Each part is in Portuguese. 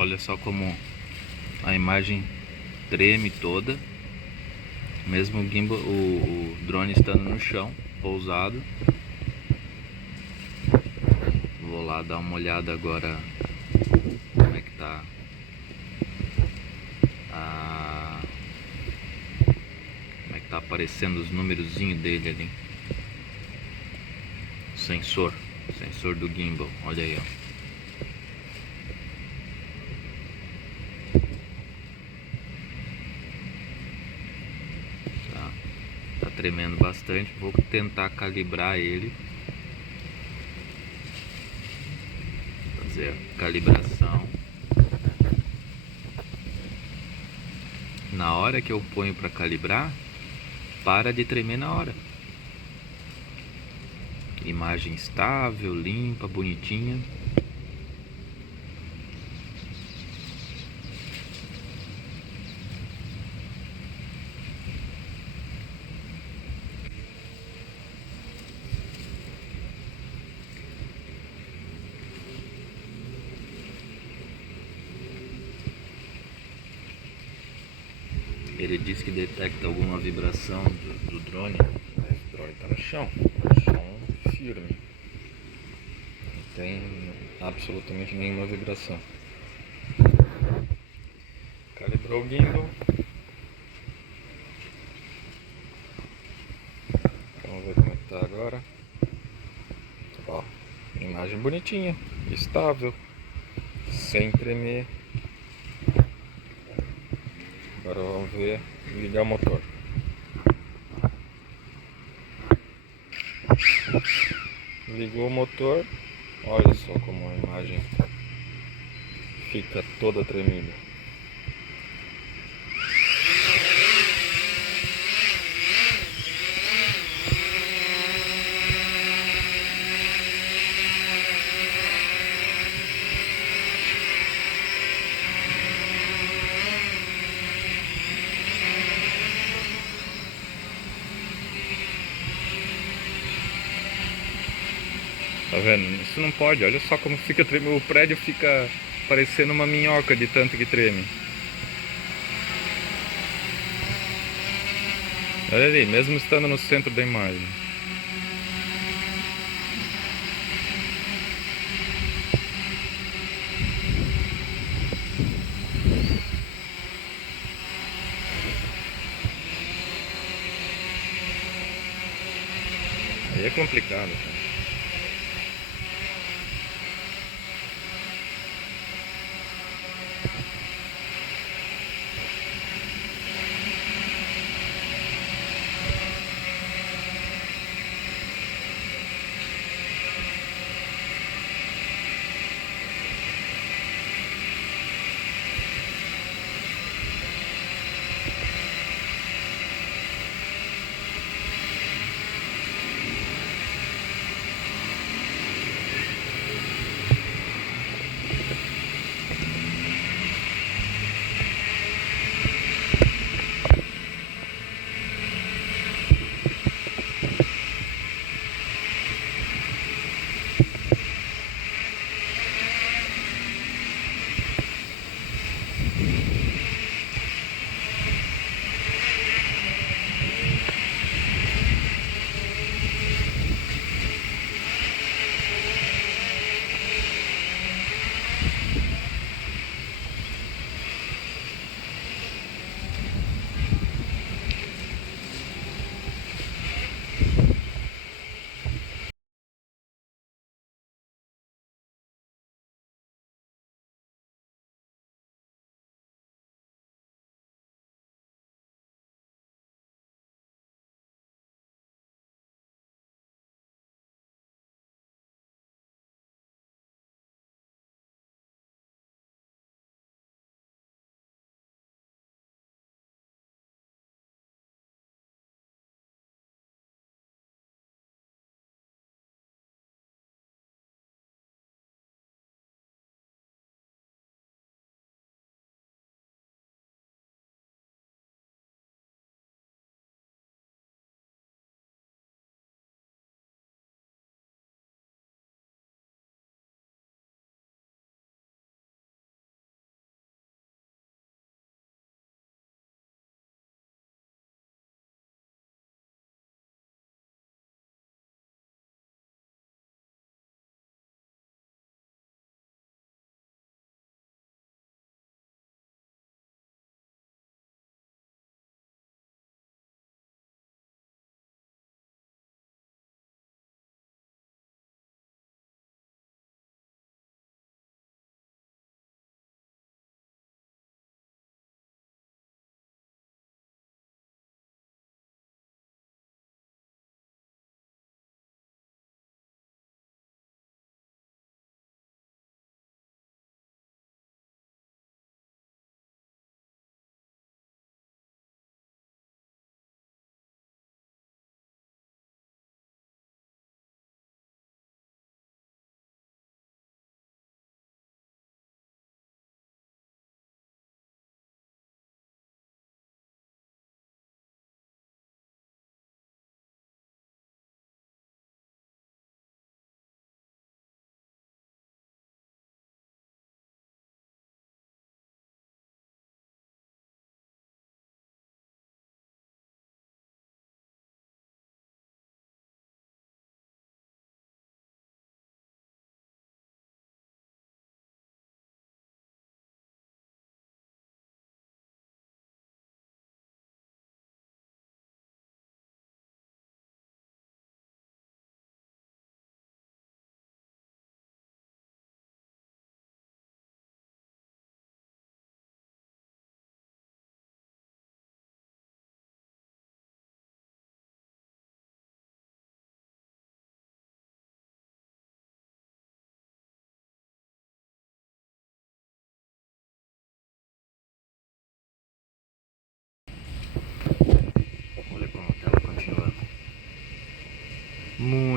Olha só como a imagem treme toda, mesmo o gimbal, o drone estando no chão, pousado. Vou lá dar uma olhada agora como é que tá como é que tá aparecendo os numerozinhos dele ali. Sensor do gimbal, olha aí, ó. Tá tremendo bastante. Vou tentar calibrar ele, fazer a calibração. Na hora que eu ponho para calibrar, para de tremer na hora. Imagem estável, limpa, bonitinha. Ele diz que detecta alguma vibração do drone. Esse drone tá no chão firme. Não tem absolutamente nenhuma vibração. Calibrou o gimbal. Vamos ver como é que tá agora. Ó, imagem bonitinha, estável, sem tremer. Agora vamos ver, ligar o motor. Ligou o motor, olha só como a imagem fica toda tremida. Tá vendo? Isso não pode, olha só como fica tremendo. O prédio fica parecendo uma minhoca de tanto que treme. Olha ali, mesmo estando no centro da imagem. Aí é complicado, cara.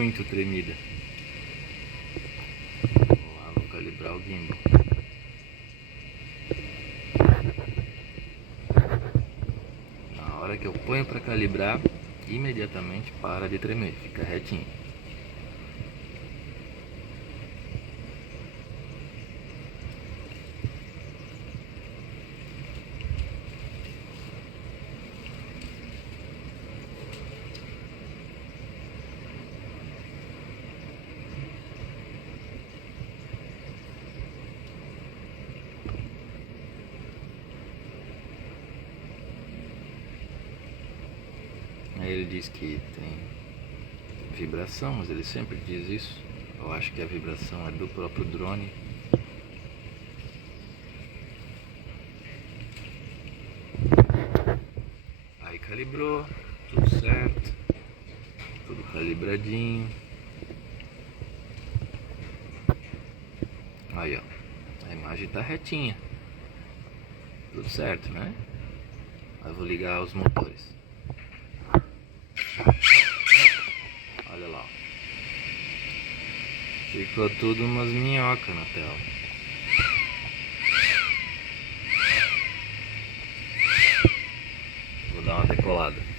muito tremida. Vou lá, vou calibrar o gimbal. Na hora que eu ponho para calibrar, imediatamente para de tremer, fica retinho. Aí ele diz que tem vibração, mas ele sempre diz isso. Eu acho que a vibração é do próprio drone. Aí calibrou, tudo certo, tudo calibradinho. Aí ó, a imagem tá retinha, tudo certo, né? Aí eu vou ligar os motores. Olha lá, ficou tudo umas minhocas na tela. Vou dar uma decolada.